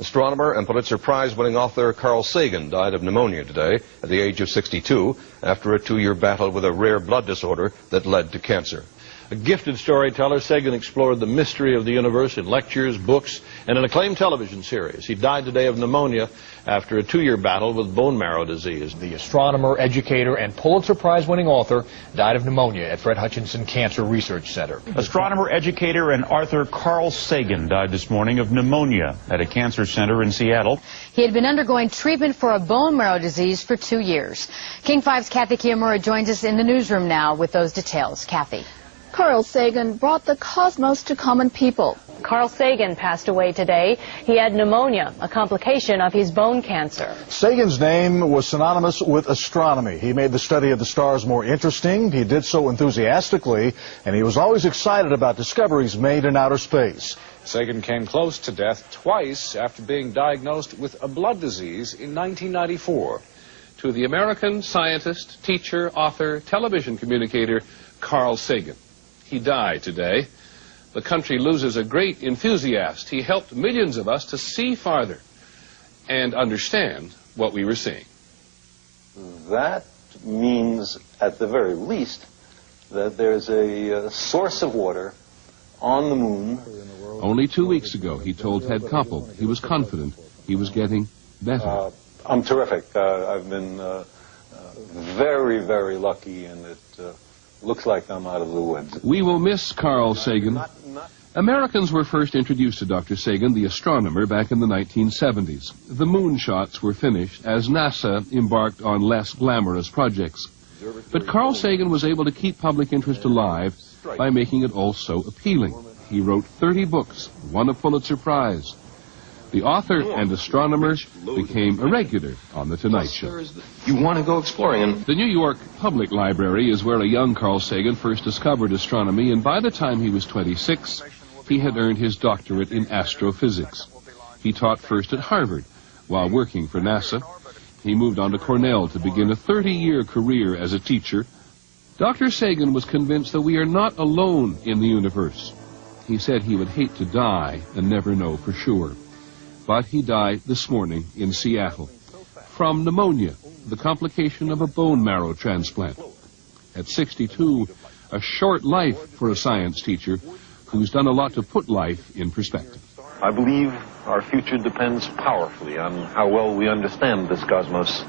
Astronomer and Pulitzer Prize-winning author Carl Sagan died of pneumonia today at the age of 62 after a 2-year battle with a rare blood disorder that led to cancer. A gifted storyteller, Sagan explored the mystery of the universe in lectures, books, and an acclaimed television series. He died today of pneumonia after a 2-year battle with bone marrow disease. The astronomer, educator, and Pulitzer Prize-winning author died of pneumonia at Fred Hutchinson Cancer Research Center. Astronomer, educator, and author Carl Sagan died this morning of pneumonia at a cancer center in Seattle. He had been undergoing treatment for a bone marrow disease for 2 years. King 5's Kathy Kiyomura joins us in the newsroom now with those details. Kathy. Carl Sagan brought the cosmos to common people. Carl Sagan passed away today. He had pneumonia, a complication of his bone cancer. Sagan's name was synonymous with astronomy. He made the study of the stars more interesting. He did so enthusiastically, and he was always excited about discoveries made in outer space. Sagan came close to death twice after being diagnosed with a blood disease in 1994. To the American scientist, teacher, author, television communicator, Carl Sagan. He died today. The country loses a great enthusiast. He helped millions of us to see farther and understand what we were seeing. That means, at the very least, that there's a source of water on the moon. Only 2 weeks ago, he told Ted Koppel he was confident he was getting better. I'm terrific. I've been very, very lucky, and it looks like I'm out of the woods. We will miss Carl Sagan. Americans were first introduced to Dr. Sagan, the astronomer, back in the 1970s. The moon shots were finished as NASA embarked on less glamorous projects. But Carl Sagan was able to keep public interest alive by making it also appealing. He wrote 30 books, won a Pulitzer Prize. The author and astronomer became a regular on The Tonight Show. You want to go exploring. The New York Public Library is where a young Carl Sagan first discovered astronomy, and by the time he was 26, he had earned his doctorate in astrophysics. He taught first at Harvard while working for NASA. He moved on to Cornell to begin a 30-year career as a teacher. Dr. Sagan was convinced that we are not alone in the universe. He said he would hate to die and never know for sure. But he died this morning in Seattle from pneumonia, the complication of a bone marrow transplant. At 62, a short life for a science teacher who's done a lot to put life in perspective. I believe our future depends powerfully on how well we understand this cosmos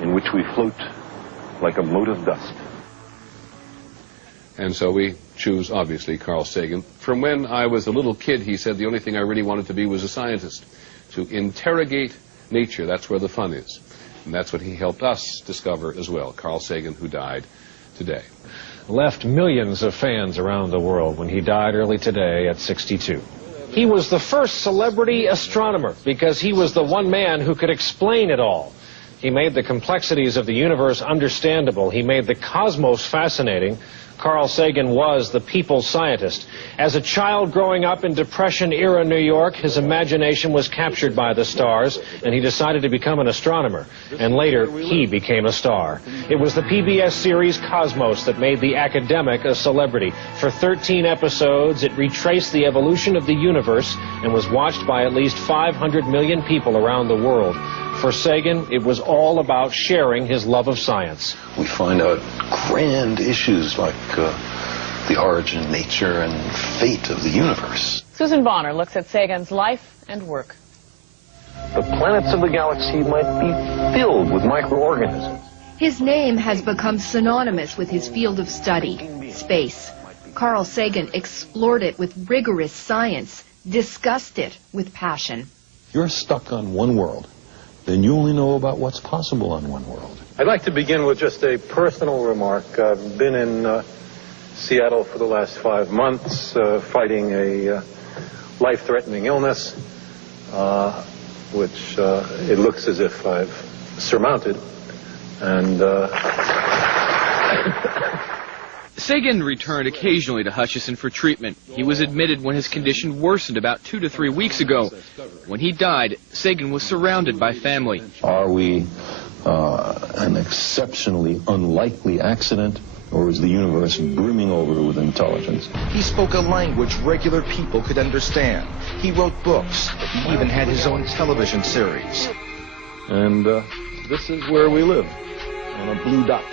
in which we float like a mote of dust. And so we choose, obviously, Carl Sagan. From when I was a little kid, he said, the only thing I really wanted to be was a scientist. To interrogate nature, that's where the fun is. And that's what he helped us discover as well, Carl Sagan, who died today. Left millions of fans around the world when he died early today at 62. He was the first celebrity astronomer because he was the one man who could explain it all. He made the complexities of the universe understandable. He made the cosmos fascinating. Carl Sagan was the people's scientist. As a child growing up in Depression-era New York, his imagination was captured by the stars, and he decided to become an astronomer. And later, he became a star. It was the PBS series Cosmos that made the academic a celebrity. For 13 episodes, it retraced the evolution of the universe and was watched by at least 500 million people around the world. For Sagan, it was all about sharing his love of science. We find out grand issues like the origin, nature, and fate of the universe. Susan Bonner looks at Sagan's life and work. The planets of the galaxy might be filled with microorganisms. His name has become synonymous with his field of study, space. Carl Sagan explored it with rigorous science, discussed it with passion. You're stuck on one world. Then you only know about what's possible on one world. I'd like to begin with just a personal remark. I've been in Seattle for the last 5 months, fighting a life-threatening illness, which it looks as if I've surmounted. And Sagan returned occasionally to Hutchinson for treatment. He was admitted when his condition worsened about 2 to 3 weeks ago. When he died, Sagan was surrounded by family. Are we an exceptionally unlikely accident, Or is the universe brimming over with intelligence? He spoke a language regular people could understand. He wrote books. He even had his own television series. And this is where we live, on a blue dot.